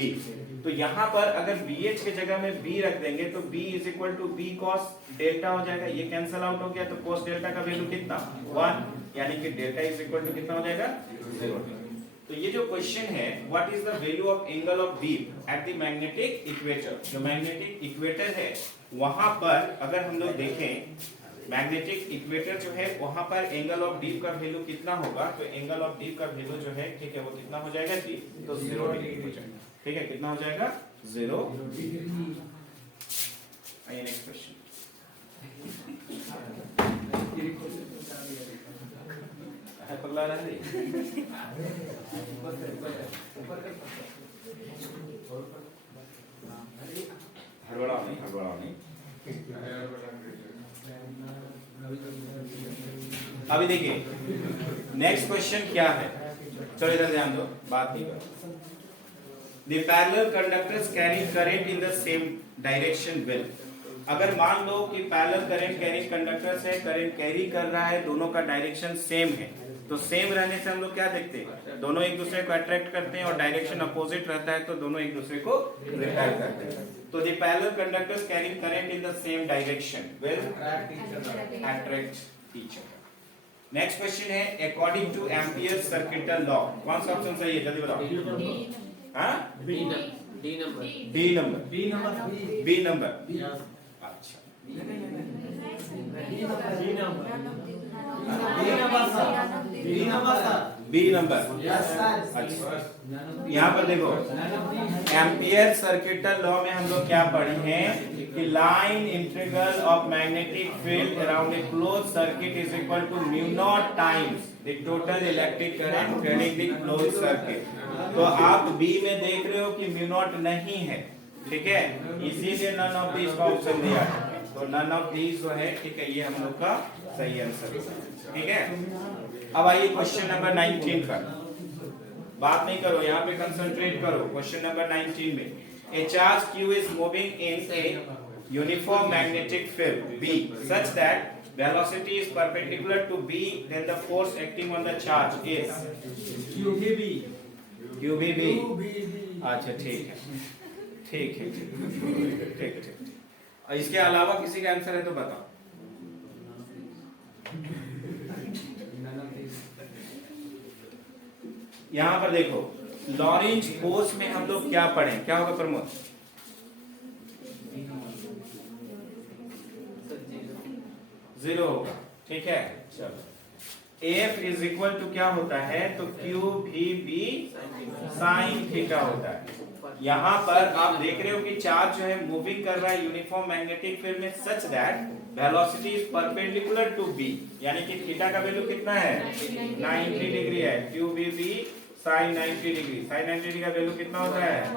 तो यहाँ पर अगर BH के जगह में B रख देंगे तो B is equal to B cos delta हो जाएगा, ये कैंसिल आउट हो गया, तो cos डेल्टा का वैल्यू कितना, 1, यानी कि डेल्टा इज इक्वल टू कितना हो जाएगा, 0। तो ये जो क्वेश्चन है, what is the value of angle of D at the magnetic equator. जो मैग्नेटिक इक्वेटर है वहां पर अगर हम लोग देखें, मैग्नेटिक इक्वेटर जो है वहां पर एंगल ऑफ D का वैल्यू कितना होगा, तो एंगल ऑफ D का वैल्यू जो है, ठीक है, वो कितना हो जाएगा जी, तो 0 डिग्री हो जाएगा, ठीक है। कितना हो जाएगा, 0 डिग्री। आइए नेक्स्ट क्वेश्चन। पगला रहा है, हड़बड़ाओ नहीं। अभी देखिए नेक्स्ट क्वेश्चन क्या है, चलो इधर ध्यान दो, बात नहीं करो। The parallel conductors carry current in the same direction will, अगर मान लो कि पैरेलल करंट कैरिंग कंडक्टर से करंट कैरी कर रहा है, दोनों का डायरेक्शन सेम है, तो सेम रहने से हम लोग क्या देखते हैं, दोनों एक दूसरे को अट्रैक्ट करते हैं, और डायरेक्शन अपोजिट रहता है तो दोनों एक दूसरे को रिपेल करते हैं। तो the parallel conductors carrying current in the same direction will attract each other. Next question है according to Ampere circuital law, कौन सा ऑप्शन सही है, जल्दी बताओ। हाँ, D number. B number, B number. अच्छा, बी नंबर। अच्छा, यहाँ पर देखो एम्पियर सर्किटल लॉ में हम लोग क्या पढ़े हैं कि line integral of magnetic field around a close circuit is equal to mu not times the total electric current during the close circuit. तो आप बी में देख रहे हो कि म्यू नॉट नहीं है, ठीक है, इसीलिए नन ऑफ दीज का ऑप्शन दिया है। तो नन ऑफ दीज जो है, ठीक है, ये हम लोग का सही आंसर है, ठीक है। अब आइए क्वेश्चन नंबर 19 पर, बात नहीं करो, यहाँ पे कंसंट्रेट करो। क्वेश्चन नंबर 19 में ए charge Q is moving in a uniform magnetic field B such that velocity is perpendicular to B, then the force acting on the charge is QBB। अच्छा, ठीक है, ठीक है, ठीक है, ठीक। इसके अलावा किसी का आंसर है तो बताओ। यहाँ पर देखो लॉरेंज फोर्स में हम लोग क्या पढ़े, क्या होगा प्रमोद? जीरो होगा, ठीक है। चलो, F इज इक्वल टू क्या होता है, तो Q भी B साइन थीटा होता है। यहाँ पर आप देख रहे हो कि चार्ज जो है मूविंग कर रहा है यूनिफॉर्म मैग्नेटिक फील्ड में such that velocity is perpendicular to B, यानी कि थीटा का वैल्यू कितना है, 90 डिग्री है। Q भी B sine 90 degree, sine 90 degree का वैल्यू कितना होता है, 1।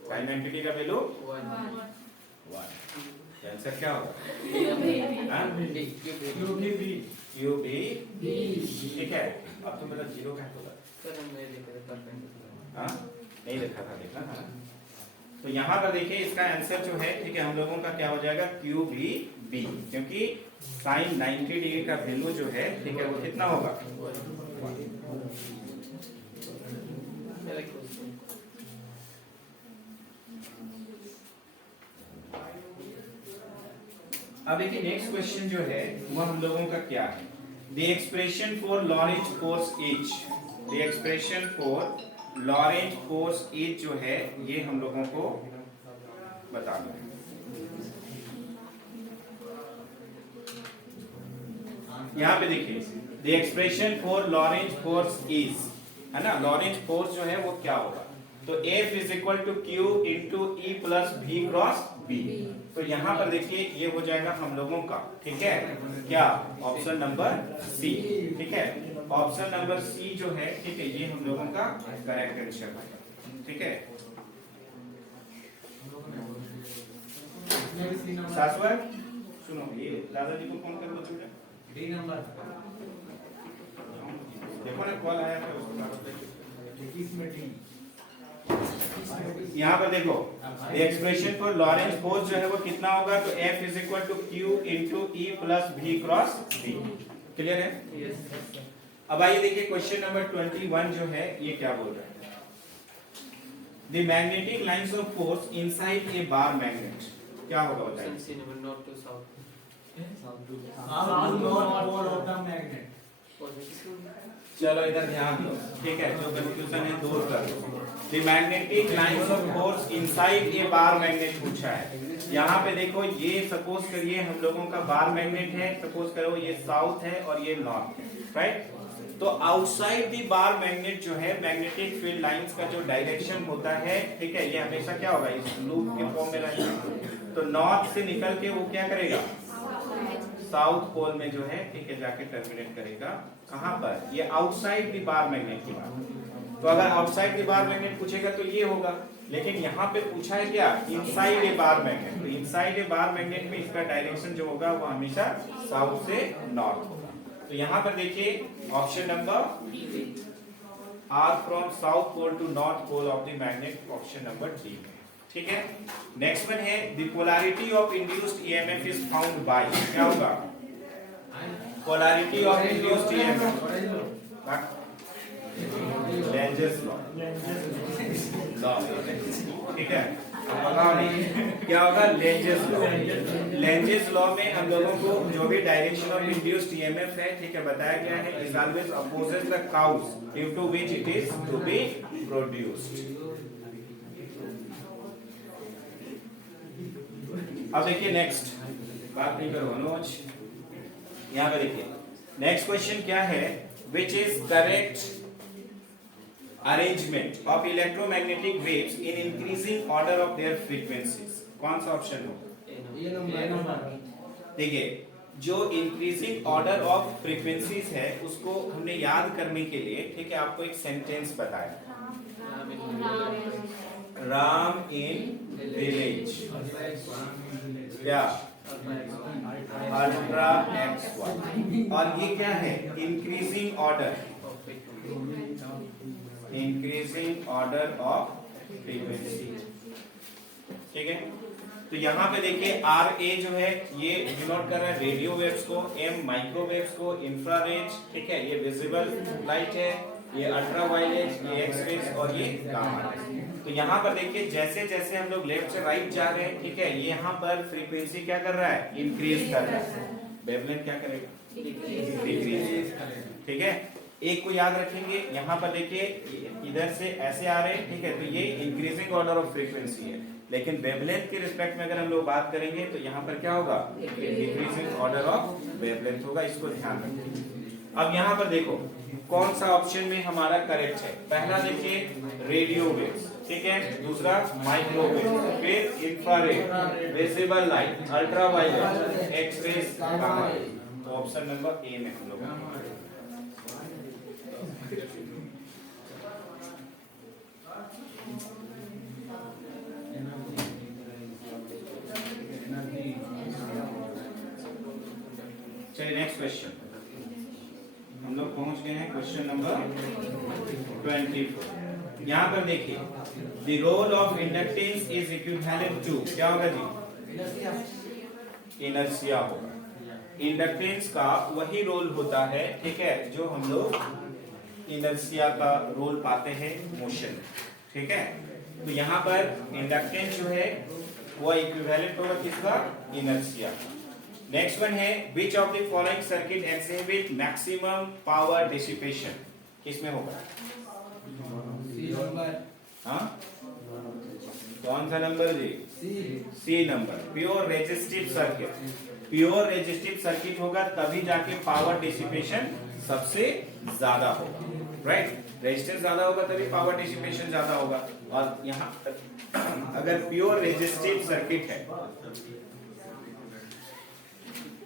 साइन 90 डिग्री का वैल्यू 1। आंसर क्या होगा, ठीक है। अब तो मतलब जीरो का होगा, नहीं लिखा था, देखा था। तो यहाँ पर देखिए इसका आंसर जो है, ठीक है, हम लोगों का क्या हो जाएगा, Q भी B, क्योंकि साइन 90 डिग्री का वैल्यू जो है, ठीक है, वो कितना होगा, अब देखिए नेक्स्ट क्वेश्चन जो है वो हम लोगों का क्या है, the expression for Lorentz force is, the expression for Lorentz force is जो है ये हम लोगों को बताना है। यहाँ पे देखिए the expression for Lorentz force is, है ना, लॉरेंज फोर्स जो है वो क्या होगा, तो F is equal to Q into E plus V cross B। तो यहाँ पर देखिए ये हो जाएगा हम लोगों का, ठीक है, क्या, ऑप्शन नंबर सी, ठीक है, ऑप्शन नंबर सी जो है, ठीक है, ये हम लोगों का करेक्ट आंसर है, ठीक है। शाश्वत सुनो, ये दादाजी को फोन कर दो बेटा, डी नंबर देखो ना कॉल आया था उसका, इसमें डी। यहाँ पर देखो एक्सप्रेशन फॉर लॉरेंज फोर्स जो है वो कितना होगा, तो F is equal to Q into E plus V cross B। Clear है? yes। अब आइए देखिए क्वेश्चन नंबर 21 जो है ये क्या बोल रहा है, the magnetic lines of force inside a bar magnet, क्या होगा बताइए। C number north to south pole of the magnet. चलो इधर ध्यान दो, ठीक है, जो कंफ्यूजन है दूर कर दो। The magnetic lines of force inside a bar magnet पूछा है। यहाँ पे देखो ये सपोज करिए हम लोगों का बार मैग्नेट है, सपोज करो ये साउथ है और ये नॉर्थ है, राइट। तो आउटसाइड दी बार मैग्नेट जो है मैग्नेटिक फील्ड लाइंस का जो डायरेक्शन होता है, ठीक है, ये हमेशा क्या होगा, इस लूप के फॉर्म में रहेगा। तो नॉर्थ से निकल के वो क्या करेगा, साउथ पोल में जो है, ठीक है, जाके टर्मिनेट करेगा। कहां पर, ये आउटसाइड दी बार मैग्नेट की बात। तो अगर आउटसाइड दी बार मैग्नेट पूछेगा तो ये होगा, लेकिन यहाँ पे पूछा है क्या, इनसाइड ए बार मैग्नेट। तो इनसाइड ए बार मैग्नेट में इसका डायरेक्शन जो होगा वो हमेशा साउथ से नॉर्थ होगा। तो यहाँ पर देखिए option number R from south pole to north pole of the magnet, option number D में, ठीक है। नेक्स्ट वन है the polarity of induced EMF is found by, क्या होगा? Polarity of induced EMF, Lenz's law, ठीक है। क्या होगा? Lenz's law. लेंजेस लॉ में हम लोगों को जो भी डायरेक्शन ऑफ इंड्यूस्ड ईएमएफ है, ठीक है, बताया गया है, is always opposite the cause due to which it is to be produced. अब देखिए नेक्स्ट, बात नहीं करो अनुज, यहाँ पे देखिए नेक्स्ट क्वेश्चन क्या है, which is correct arrangement of electromagnetic waves in increasing order of their frequencies? कौन सा ऑप्शन हो? ये नंबर। देखिए जो इंक्रीजिंग ऑर्डर ऑफ फ्रीक्वेंसीज है उसको हमने याद करने के लिए, ठीक है, आपको एक सेंटेंस बताया, राम इन विलेज, क्या? अल्ट्रा एक्स वाई, और ये क्या है? Increasing order, increasing order of frequency, ठीक है। तो यहाँ पे देखिए आर ए जो है ये डिनोट कर रहा है रेडियो वेव्स को, एम माइक्रोवेव्स को, इंफ्रारेड, ठीक है, ये विजिबल लाइट है, ये अल्ट्रा वायलेट, ये एक्स रेज और ये गामा। तो यहाँ पर देखिए जैसे जैसे हम लोग लेफ्ट से राइट जा रहे हैं, ठीक है, ये यहाँ पर फ्रीक्वेंसी क्या कर रहा है? इंक्रीज कर रहा है। वेवलेंथ क्या करेगा? डिक्रीज, ठीक है। एक को याद रखेंगे, यहाँ पर देखिए इधर से ऐसे आ रहे हैं, ठीक है, तो ये इंक्रीजिंग ऑर्डर ऑफ फ्रीक्वेंसी है, लेकिन वेवलेंथ के रिस्पेक्ट में अगर हम लोग बात करेंगे तो यहाँ पर क्या होगा? डिक्रीजिंग ऑर्डर ऑफ वेवलेंथ होगा, इसको ध्यान रखिए। अब यहाँ पर देखो कौन सा ऑप्शन में हमारा करेक्ट है। पहला देखिए रेडियो वेव्स, ठीक है, दूसरा माइक्रोवेव, फिर infrared, visible light, ultra violet, X rays, gamma. तो ऑप्शन नंबर ए में हम लोग चलिए नेक्स्ट क्वेश्चन हम लोग पहुंच गए हैं क्वेश्चन नंबर 24। यहाँ पर देखिए the role of inductance is equivalent to, क्या होगा जी? इनर्शिया होगा। इंडक्टेंस का वही रोल होता है, ठीक है, जो हम लोग इनर्शिया का रोल पाते हैं मोशन, ठीक है। तो यहाँ पर इंडक्टेंस जो है वो इक्विवेलेंट होगा किसका? इनर्शिया। नेक्स्ट वन है which of the following circuit exhibit maximum power dissipation? किसमें होगा? C number. हाँ, कौन सा नंबर जी? C number. Pure resistive circuit, pure resistive circuit होगा तभी जाके पावर डिसिपेशन सबसे ज्यादा होगा, राइट। रेजिस्टेंस ज्यादा होगा तभी पावर डिसिपेशन ज्यादा होगा। और यहाँ अगर प्योर रेजिस्टिव सर्किट है,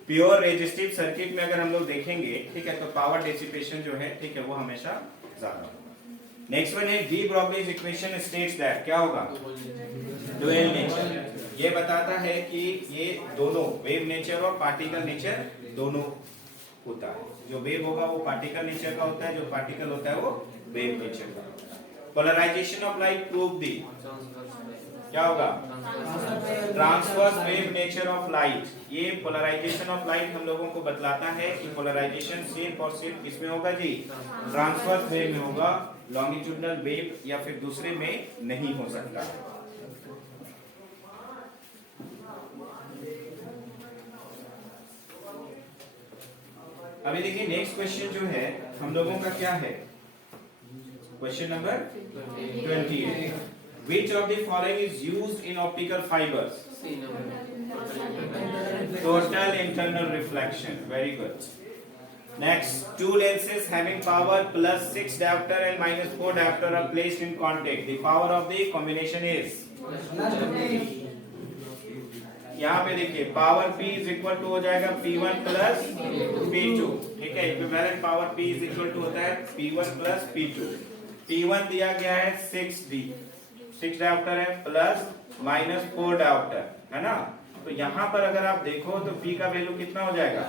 प्योर रेजिस्टिव सर्किट में अगर हम लोग देखेंगे, ठीक है, तो पावर डिसिपेशन जो है, ठीक है, वो हमेशा ज्यादा होगा। नेक्स्ट वन है de Broglie's equation states that, क्या होगा? Dual nature. ये बताता है कि ये दोनों वेव नेचर और पार्टिकल नेचर दोनों होता है। जो वेव होगा वो पार्टिकल नेचर का होता है, जो पार्टिकल होता है वो वेव नेचर का होता है। पोलराइजेशन ऑफ लाइट प्रूव दी, क्या होगा? Transverse wave nature of light. ये पोलराइजेशन ऑफ लाइट हम लोगों को बतलाता है कि पोलराइजेशन सिर्फ और सिर्फ किसमें होगा जी? ट्रांसवर्स वेव में होगा, लॉन्गिट्यूडनल वेव या फिर दूसरे में नहीं हो सकता। अभी देखिए नेक्स्ट क्वेश्चन जो है हम लोगों का क्या है? Question number 28। Which of the following is used in optical fibers? Total internal reflection. Very good. Next, two lenses having power plus 6 diopter and minus 4 diopter are placed in contact. The power of the combination is? यहाँ पे देखिए power P is equal to हो जाएगा P1 plus P2, ठीक है। Equivalent power P is equal to होता है P1 plus P2। P1 दिया गया है 6 डायोप्टर है प्लस माइनस 4 डायोप्टर है ना। तो यहाँ पर अगर आप देखो तो P का वैल्यू कितना हो जाएगा?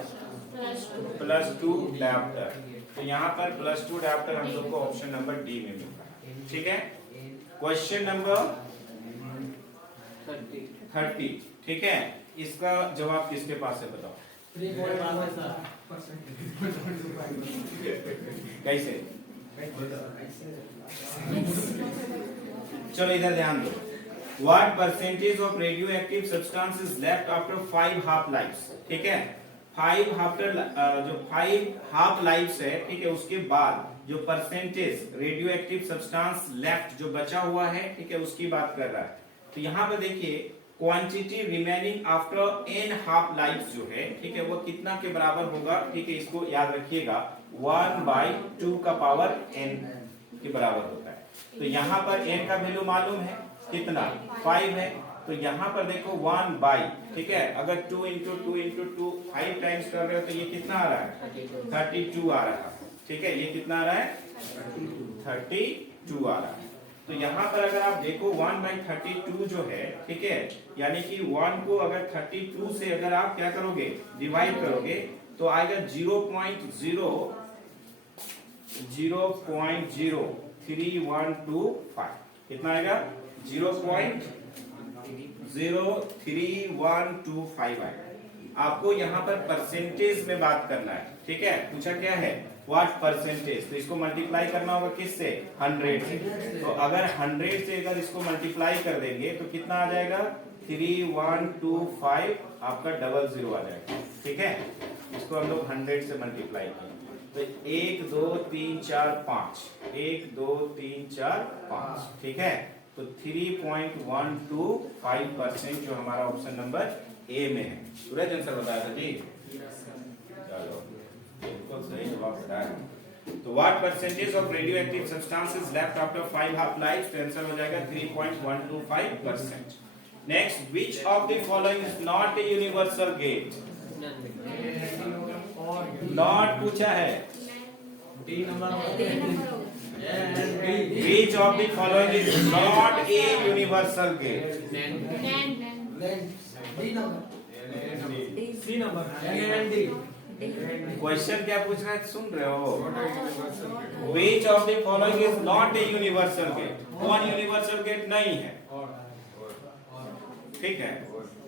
+2 डायोप्टर। तो यहाँ पर +2 डायोप्टर हम लोग को ऑप्शन नंबर डी में मिलता है, ठीक है। क्वेश्चन नंबर 30, ठीक है। इसका जवाब किसके पास है बताओ? 3.1%. कैसे? चलो इधर ध्यान दो। What percentage of radioactive substance is left after 5 half lives? ठीक है, 5 आफ्टर जो 5 हाफ लाइफ्स है, ठीक है, उसके बाद जो percentage radio active substance left जो बचा हुआ है, ठीक है, उसकी बात कर रहा है। तो यहाँ पर देखिए quantity remaining after n half lifes जो है, ठीक है, वो कितना के बराबर होगा? ठीक है, इसको याद रखिएगा 1/2 का पावर n के बराबर होता है। तो यहाँ पर n का वैल्यू मालूम है कितना? 5 है। तो यहाँ पर देखो 1 बाई, ठीक है, अगर 2 इंटू 2 इंटू 2 5 टाइम्स कर रहे हो तो ये कितना आ रहा है? 32 आ रहा है, ठीक है। ये कितना आ रहा है? 32 आ रहा है। तो यहाँ पर अगर आप देखो 1/32 जो है, ठीक है, यानी कि 1 को अगर 32 से अगर आप क्या करोगे? डिवाइड करोगे तो आएगा 0.03125। कितना आएगा? 0.03125 आएगा। आपको यहाँ पर परसेंटेज में बात करना है, ठीक है। पूछा क्या है? What percentage. तो इसको मल्टीप्लाई करना होगा किससे? 100 से। तो अगर 100 से अगर इसको मल्टीप्लाई कर देंगे तो कितना आ जाएगा? 3125 आपका 00 आ जाएगा, ठीक है। इसको हम लोग 100 से मल्टीप्लाई करेंगे तो 1 2 3 4 5, 1 2 3 4 5, ठीक है। तो 3.125% जो हमारा ऑप्शन नंबर ए में है। सूरज आंसर बताया था जी। चलो बिल्कुल सही जवाब बताया। तो what percentage of radio active substance is left after 5 half life? तो आंसर हो जाएगा 3.125%। Next, which of the following is not a universal gate? Not पूछा है। D number. Which of the following is not a universal gate? C number. N D. Question क्या पूछ रहा है सुन रहे हो? Which of the following is not a universal gate? कौन universal gate नहीं है? ठीक है,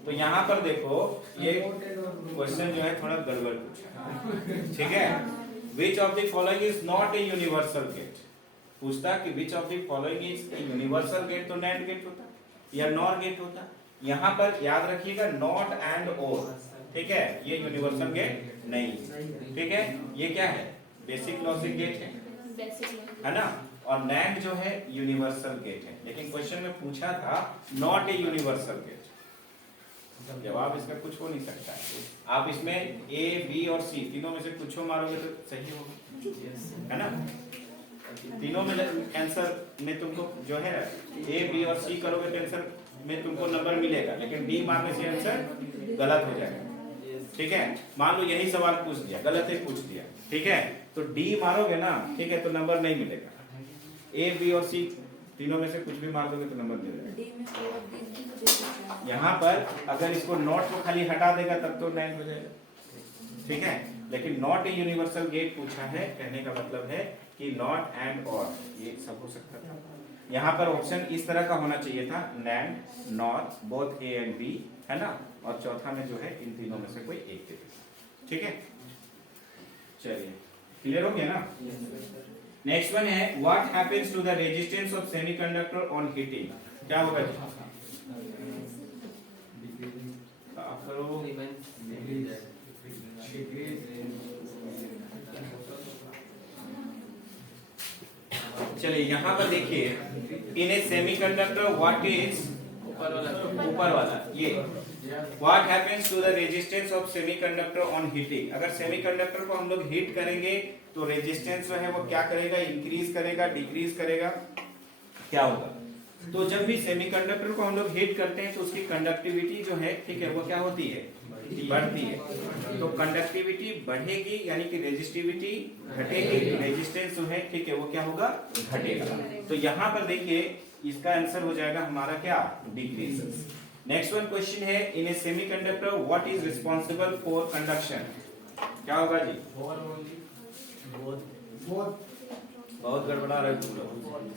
तो यहाँ पर देखो ये क्वेश्चन जो है थोड़ा गड़बड़ पूछा है, ठीक है। Which of the following is not a universal gate? पूछता कि which of the following is a universal gate, तो NAND गेट होता या NOR गेट होता। यहाँ पर याद रखिएगा नॉट एंड और, ठीक है, ये यूनिवर्सल गेट नहीं है, ठीक है। ये क्या है? बेसिक लॉजिक गेट है ना। और NAND जो है यूनिवर्सल गेट है, लेकिन क्वेश्चन में पूछा था नॉट ए यूनिवर्सल गेट। जवाब इसका कुछ हो नहीं सकता है। आप इसमें ए बी और सी तीनों में से कुछ मारोगे तो सही होगा, है ना। तीनों में आंसर में तुमको जो है ए बी और सी करोगे तो आंसर में तुमको नंबर मिलेगा, लेकिन डी मारने से आंसर गलत हो जाएगा, ठीक है। मान लो यही सवाल पूछ दिया, गलत ही पूछ दिया, ठीक है, तो डी मारोगे ना, ठीक है, तो नंबर नहीं मिलेगा। ए बी और सी तीनों में से कुछ भी मार दोगे तो नंबर मिलेगा। यहाँ पर अगर इसको नॉट को खाली हटा देगा तब तो 9 हो जाएगा, ठीक है। लेकिन नॉट ए यूनिवर्सल गेट पूछा है, कहने का मतलब है कि नॉट एंड और ये सब हो सकता था। यहाँ पर ऑप्शन इस तरह का होना चाहिए था, NAND, NOR, both A and B, है ना, और चौथा में जो है इन तीनों में से कोई एक दे देगा, ठीक है। चलिए क्लियर हो गया ना। नेक्स्ट वन है what happens to the resistance of semiconductor on heating? क्या होगा जी? चलिए यहाँ पर देखिए, in a semiconductor what is ऊपर वाला ये what happens to the resistance of semiconductor on heating? अगर सेमीकंडक्टर को हम लोग हीट करेंगे तो रेजिस्टेंस जो है वो क्या करेगा? इंक्रीज करेगा, डिक्रीज करेगा, क्या होगा? तो जब भी सेमीकंडक्टर को हम लोग हीट करते हैं तो उसकी कंडक्टिविटी जो है, ठीक है, वो क्या होती है? बढ़ती है। तो कंडक्टिविटी बढ़ेगी यानी कि रेजिस्टिविटी घटेगी, रेजिस्टेंस जो है, ठीक है, वो क्या होगा? घटेगा। तो यहाँ पर देखिए इसका आंसर हो जाएगा हमारा क्या? डिक्रीज। नेक्स्ट वन क्वेश्चन है in a semiconductor what is responsible for conduction? क्या होगा जी? बहुत गड़बड़ा रहे तुम लोग।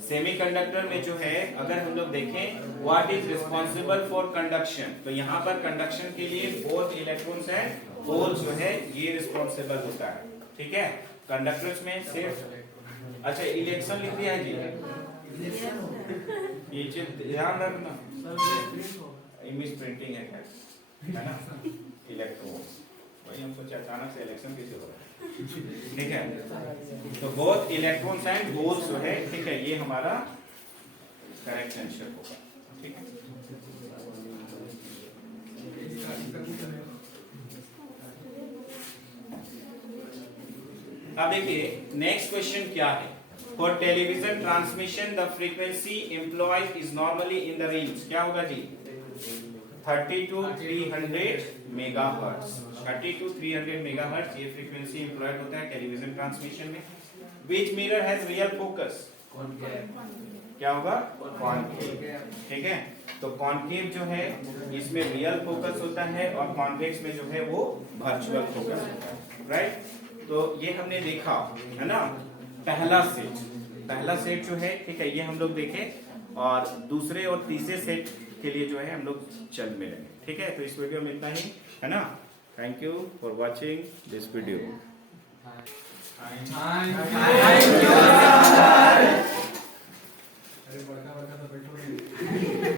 सेमीकंडक्टर में जो है अगर हम लोग देखें what is responsible for conduction, तो यहाँ पर कंडक्शन के लिए बोथ इलेक्ट्रॉन्स है होल जो है ये रिस्पांसिबल होता है, ठीक है। कंडक्टर्स में सिर्फ अच्छा इलेक्शन लिख दिया है जी, ये चीज ध्यान रखना, इमेज प्रिंटिंग है क्या, है ना। इलेक्ट्रॉन वही हम सोचे अचानक से इलेक्शन कैसे हो रहा है, ठीक है। तो बोथ इलेक्ट्रॉन्स एंड होल्स जो है, ठीक है, ये हमारा करेक्ट आंसर होगा, ठीक है। अब देखिए नेक्स्ट क्वेश्चन क्या है। For television transmission the frequency employed is normally in the range, क्या होगा जी, 30 to 300 मेगाहर्ट्ज। 30 to 300 मेगाहर्ट्ज ये फ्रीक्वेंसी एम्प्लॉयड होता है टेलीविजन ट्रांसमिशन में। विच मिरर हैज रियल फोकस, क्या होगा, कॉन्केव, ठीक है। तो कॉन्केव जो है इसमें रियल फोकस होता है और कॉन्वेक्स में जो है वो वर्चुअल फोकस होता है, राइट। तो ये हमने देखा है ना, पहला सेट जो है, ठीक है, ये हम लोग देखे, और दूसरे और तीसरे सेट के लिए जो है हम लोग चल मिलेंगे, ठीक है। तो इस वीडियो में इतना ही है ना। Thank you for watching this video.